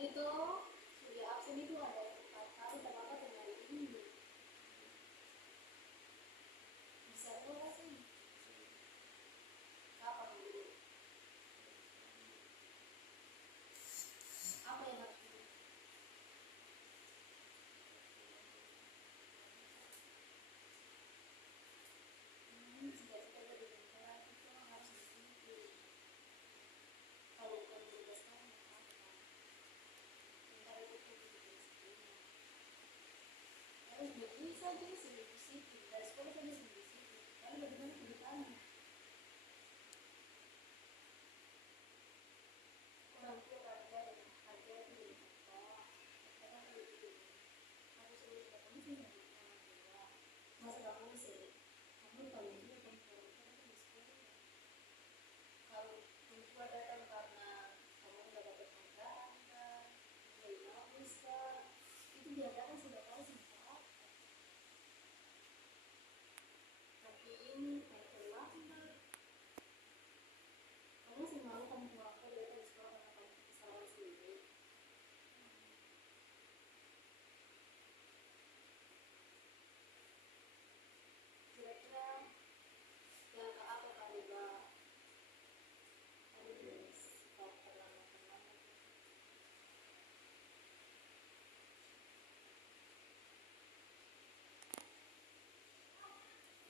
tadi tuh sudah absen itu ada 4 kali terlambat dan hari ini bisa berapa sih? Kapan dulu? Apa yang harus dulu? Cita-cita dari negara itu harus disitu. Kalau bukan tugas kamu apa? Ntar itu tuh disitu. Harus bisa aja sih disitu. Dari sekolah saja sih disitu. Lalu bagaimana ke depannya? Orang tua kerja dengan harga itu di sekolah. Karena itu harus urus kamu sih sama orang tua. Masa kamu sih? Kamu kalau juga kamu orang tua itu di sekolah. Kalau orang tua datang karena kamu nggak dapat penghargaan kan, nggak bagus kan, itu dia datang sudah tahu sih apa. Tapi ini kayak terlambat. Kamu sih malu kamu pulang ke datang di sekolah karena kamu kesalahan sendiri. Kira-kira langkah apa kali bah? Aduh, guys, kalau terlambat.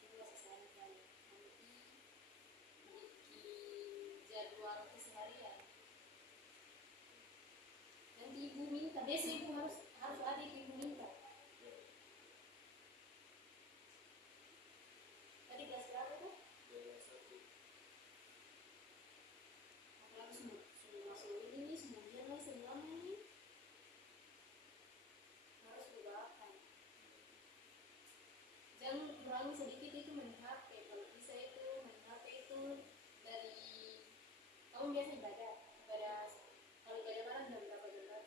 Ini masih sayang kali. Nanti bikin jadwal keseharian. Nanti ibu minta, biasa ibu harus ada ibu minta. Tadi kelas berapa tuh? Apalagi sudah masuk ini semuanya lah semuanya ini harus dibawakan. Jangan kurangi sedikit itu main HP. Kalau bisa itu main HP itu dari kamu biasa ibadah kalau ibadah malam jam berapa jam?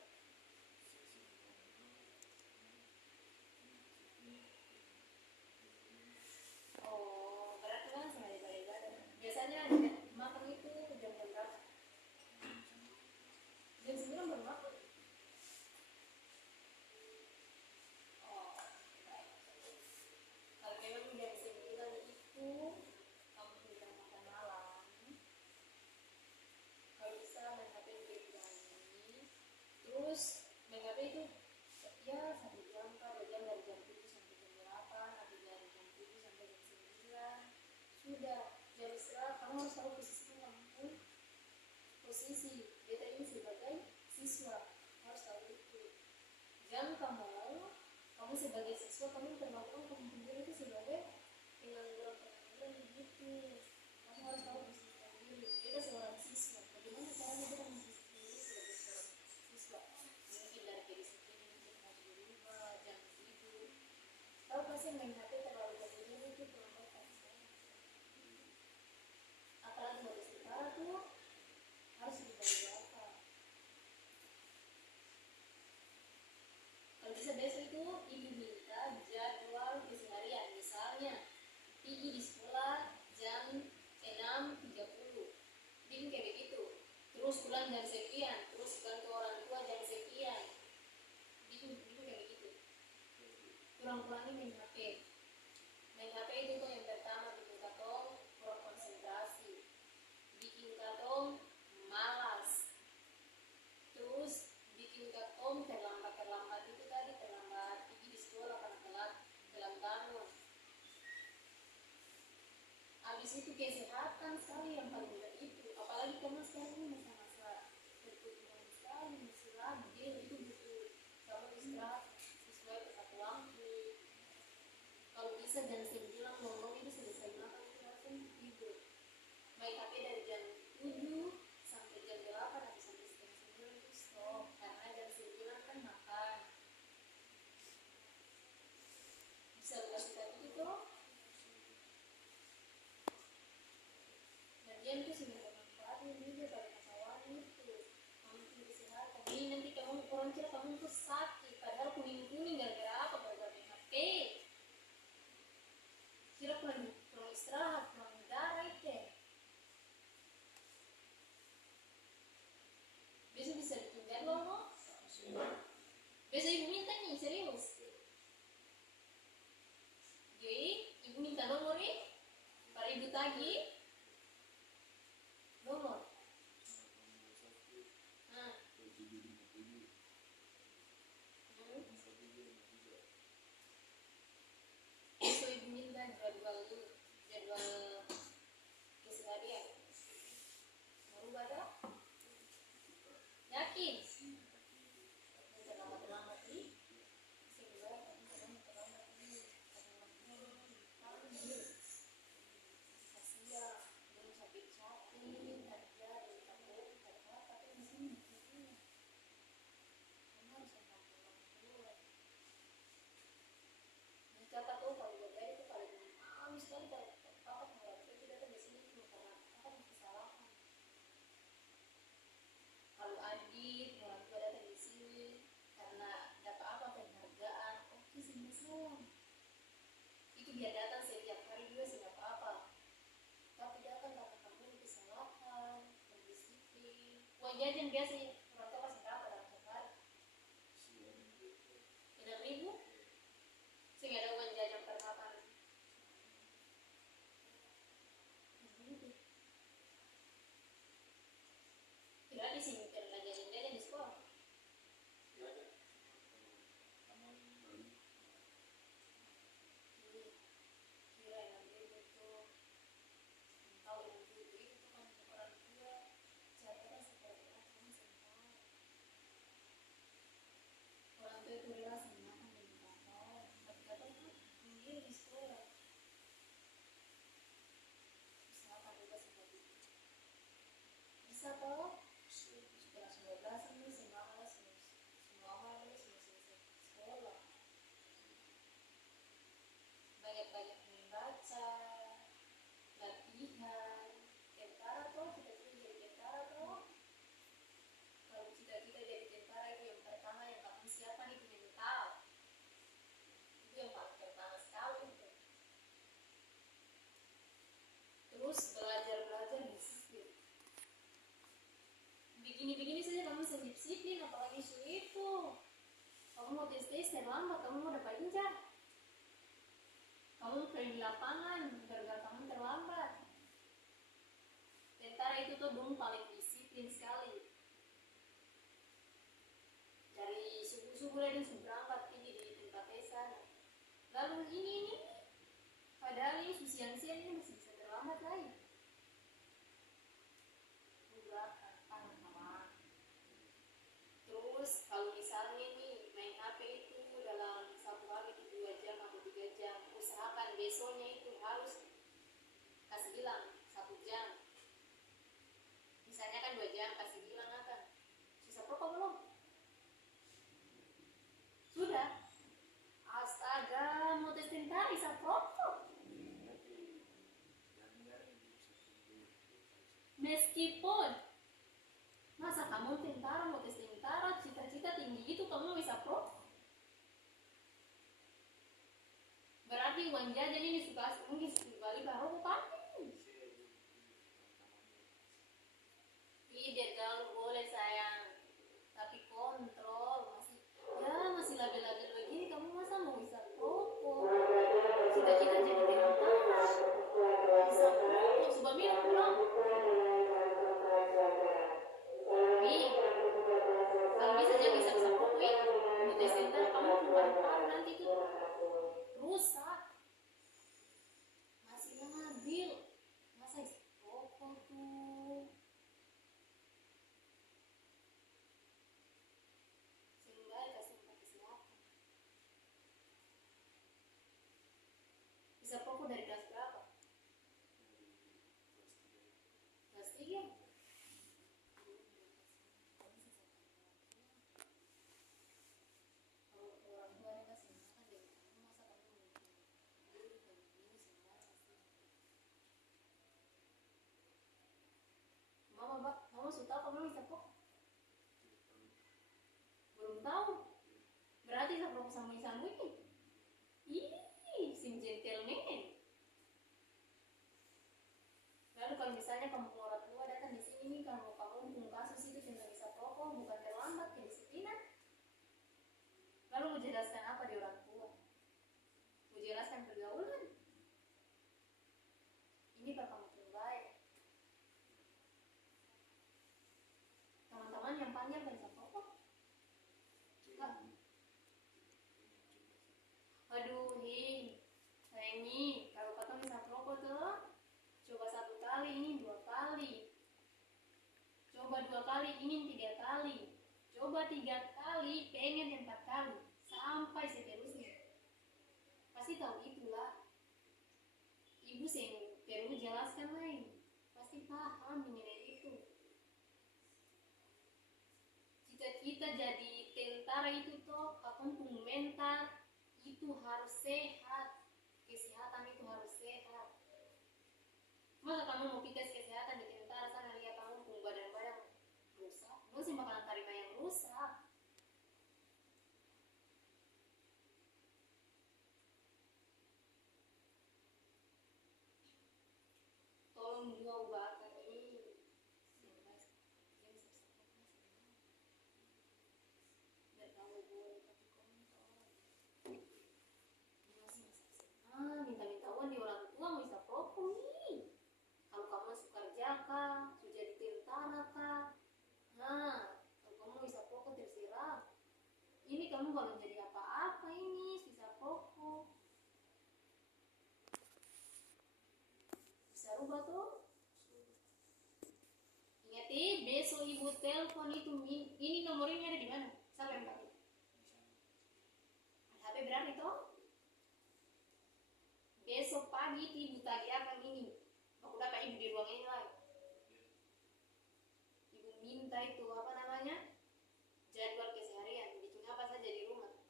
Oh, berarti kan sengaja ibadah. Biasanya makan itu jam berapa? Jam 9 baru makan. Oh, baik. Kalau memang jam 9 itu kamu tidak makan malam, kalau bisa main HP dikurangi. Terus main HP itu ya 1 jam kah, 2 jam dari jam 7 sampai jam 8 atau dari jam 7 sampai jam 9. Sudah jam istirahat kamu harus tahu posisi kamu, posisi beta ini sebagai siswa harus tahu itu. Jangan kamu sebagai siswa kamu perlakukan kamu sendiri itu sebagai pengangguran begitu. Kamu harus tahu posisi kamu dulu. Beta seorang siswa, bagaimana caranya beta memposisi diri sebagai seorang siswa? Mungkin dari kedisiplinan mungkin harus berubah, jangan tidur. Tahu pasti main HP terlalu banyak itu perlambatan. Apalagi mau istirahat tuh harus dibagi apa? Kalau bisa besok itu ibu minta jadwal keseharian, misalnya pergi di sekolah jam 6.30, bikin kayak begitu. Terus pulang jam sekian, terus bantu orang tua jam sekian, bikin kayak begitu. Kurang-kurangi main HP. Main HP itu tuh yang pertama bikin katong kurang konsentrasi, bikin katong malas, terus bikin katong terlambat itu tadi, terlambat pergi di sekolah karena telat bangun. Habis itu kesehatan sekali yang paling berat itu, apalagi karena sekarang ini masa-masa pertumbuhan sekali, masih labil itu butuh kamu istirahat sesuai tepat waktu. Kalau bisa jam 9 ngomong itu selesai makan itu langsung tidur. Main HP dari jam 7 sampai jam 8 atau sampai setengah 9 itu stop, karena jam 9 kan makan. Bisa kasih tadi itu dan dia itu sudah bermanfaatnya juga pada kawan itu. Kamu punya kesehatan ini, nanti kamu orang kira kamu itu sakit padahal kuning-kuning gara-gara apa? Gara-gara main HP. Kira kurang istirahat, kurang darah itu. Besok bisa ditunda loh. biar datang setiap hari juga sih nggak apa-apa, tapi datang karena kamu kesalahan, berdisiplin. Uang jajan biasa orang tua kasih berapa dalam sehari? 6.000. Sehingga ada uang jajan per makan. Kira di sini pernah jajan-jajan di sekolah? Kira yang itu tahu yang itu kan orang tua caranya seperti apa sebentar. Orang tua itu rela sama makan dan kakak, tapi kakak kan sendiri di sekolah. Misalkan juga seperti itu. Bisa toh? Sudah 19 ini semua harus selesai sekolah. Banyak-banyak membaca, latihan, tentara toh, cita-cita jadi tentara toh. Kalau cita-cita jadi tentara itu yang pertama yang kamu siapkan itu mental. Itu yang paling pertama sekali itu. Terus belajar disiplin. Begini-begini saja kamu disiplin, apalagi itu. Kamu mau tes terlambat, kamu mau dapat injak. Kamu pergi di lapangan, gara-gara kamu terlambat. Tentara itu tuh dong paling disiplin sekali. Dari subuh-subuh lagi berangkat pergi di tempat tesan. Lalu ini, padahal ini siang-siang ini masih bisa terlambat lagi. Terus kalau misalnya nih main HP itu dalam satu hari itu 2 jam atau 3 jam, usahakan besoknya itu harus kasih hilang 1 jam. Misalnya kan 2 jam kasih hilang akan. Susah rokok belum? Sudah. Astaga, mau tes tentara isap rokok. Meskipun masa kamu tentara mau tes tentara, cita-cita tinggi itu kamu bisa pro? Berarti uang jajan ini suka mungkin sekali baru kan? Tidak kalau boleh sayang, tapi kontrol masih labil-labil begini kamu masa mau bisa rokok? Cita-cita jadi tentara, bisa rokok, coba minum dong. Kalau bisa jangan bisa rokok ya. Mau tes tentara kamu paru-paru nanti tuh rusak. Masih labil, masa rokok tuh. Sehingga kasih kesehatan. Bisa rokok dari kelas berapa? Kelas 3. Mama sudah tahu kamu bisa kok? Belum tahu. Berarti sama sama ini. Ih, sim gentleman. Lalu kalau misalnya kamu keluar datang di sini nih, kalau kamu hukum kasus itu tentang bisa rokok, bukan terlambat kedisiplinan. Lalu mau jelaskan apa di orang tua? Mau jelaskan pergaulan? Ini pak kamu terbaik. Teman-teman yang panjang bisa rokok. Aduh, sayangi, kalau kata bisa rokok tuh, coba 1 kali, ingin 2 kali. Coba 2 kali, ingin 3 kali. Coba 3 kali, pengen 4 kali. Sampai seterusnya. Pasti tahu itulah. Ibu yang perlu jelaskan lain. Pasti paham mengenai itu. Cita-cita jadi tentara itu toh, kampung mental itu harus sehat. Kesehatan itu harus sehat. Masa kamu mau pites kesehatan di tentara sana lihat kamu pun badan-badan rusak, lu sih bakalan terima yang rusak. belum jadi apa-apa ini, sisa pokok. Bisa rubah tuh. Ingat besok ibu telepon itu, ini nomor ini ada di mana? Siapa yang pakai? Ada HP berani toh? Besok pagi ibu tanyakan ini. Aku dapat ibu di ruang ini lagi. Ibu minta itu apa namanya? Jadwal keseharian, bikin apa saja di rumah.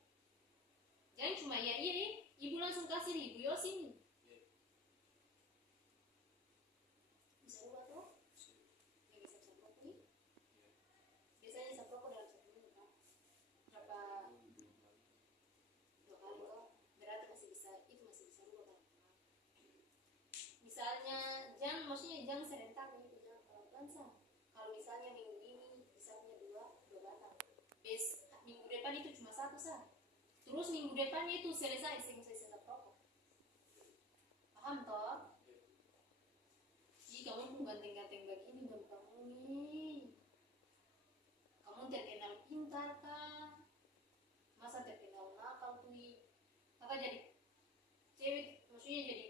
Jangan cuma ya iya, ibu langsung kasih ibu Yosin. Bisa rubah tuh? Ya bisa sablok nih. Biasanya sablok dalam 1 minggu kan? Berapa? 2 kali toh? Berarti masih bisa, itu masih bisa rubah kan? Misalnya maksudnya jangan serentak itu, jangan pelan-pelan sah. Kalau misalnya minggu ini bisa punya dua batang, minggu depan itu cuma 1 sah. Terus minggu depannya itu selesai sisa pokok. Paham toh? Ih, kamu pun ganteng-ganteng begini gampang nih. Kamu terkenal pintar kah? Masa terkenal nakal tuh? Kakak jadi cewek, maksudnya jadi